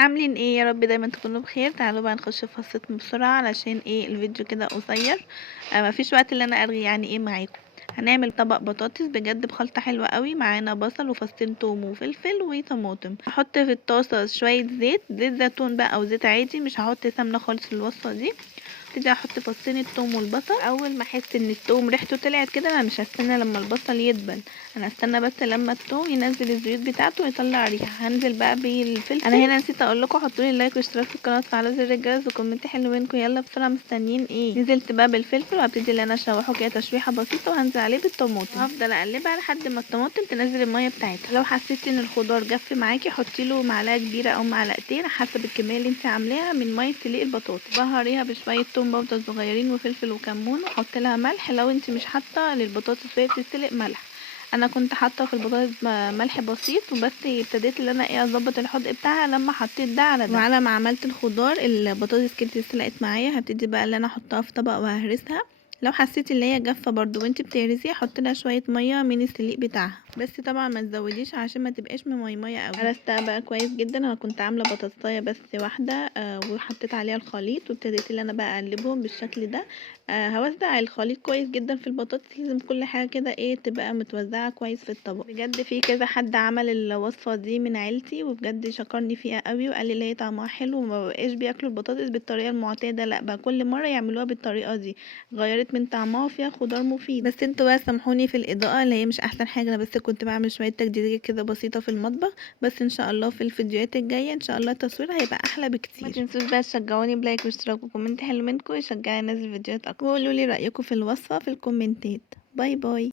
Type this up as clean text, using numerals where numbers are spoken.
عاملين ايه؟ يا رب دايما تكونوا بخير. تعالوا بقى نخش في قصتنا بسرعه علشان ايه الفيديو كده قصير. مفيش وقت اللي انا ارغي يعني ايه معاكم. هنعمل طبق بطاطس بجد بخلطه حلوه قوي. معانا بصل وفصين توم وفلفل وطماطم. هحط في الطاسه شويه زيت زيتون بقى او زيت عادي، مش هحط سمنه خالص في الوصفه دي. ابتدي احط فصين الثوم والبصل. اول ما احس ان الثوم ريحته طلعت كده انا مش هستنى لما البصل يدبل، انا هستنى بس لما الثوم ينزل الزيوت بتاعته ويطلع ريحه. هنزل بقى بالفلفل. انا هنا نسيت اقول لكم حطوا لي لايك واشتراك في القناه وفعلوا زر الجرس وكومنت حلو منكم. يلا بسرعه مستنيين ايه؟ نزلت بقى بالفلفل وهبتدي ان انا اشوحه كده تشويحه بسيطه وهنزل عليه بالطماطم وهفضل اقلبها لحد ما الطماطم تنزل الميه بتاعتها. لو حسيتي ان الخضار جف معاكي حطي له معلقه كبيره او معلقتين حسب الكميه اللي انت عاملاها من ميه سلق البطاطس. بهريها بشويه توم باودر صغيرين وفلفل وكمون وحط لها ملح لو انت مش حاطه للبطاطس وهي بتتسلق ملح. انا كنت حاطه في البطاطس ملح بسيط وبس. ابتديت ان انا ايه اظبط الحدق بتاعها لما حطيت ده على ده. وعلى ما عملت الخضار البطاطس كانت اتسلقت معايا. هبتدي بقى ان انا احطها في طبق وههرسها. لو حسيتي ان هي جافه برضو وانت بتهرسيها حطي لها شويه ميه من السليق بتاعها، بس طبعا ما تزوديش عشان ما تبقاش مميميه قوي. هرستها بقى كويس جدا. انا كنت عامله بطاطسايه بس واحده وحطيت عليها الخليط وابتديت ان انا بقى اقلبهم بالشكل ده. هوزع الخليط كويس جدا في البطاطس. لازم كل حاجه كده ايه تبقى متوزعه كويس في الطبق. بجد في كذا حد عمل الوصفه دي من عيلتي وبجد شكرني فيها قوي وقال لي ليه طعمها حلو وما بقاش بياكلوا البطاطس بالطريقه المعتاده، لا بقى كل مره يعملوها بالطريقه دي. غيرت من طعمها وفيها خضار مفيد. بس انتوا بقى سامحوني في الاضاءه اللي هي مش احسن حاجه، انا بس كنت بعمل شويه تجديدات كده بسيطه في المطبخ. بس ان شاء الله في الفيديوهات الجايه ان شاء الله التصوير هيبقى احلى بكتير. ما تنسوش بقى تشجعوني بلايك واشتراك وكومنت حلو منكم يشجعني انزل فيديوهات اكتر. وقولوا لي رايكم في الوصفه في الكومنتات. باي باي.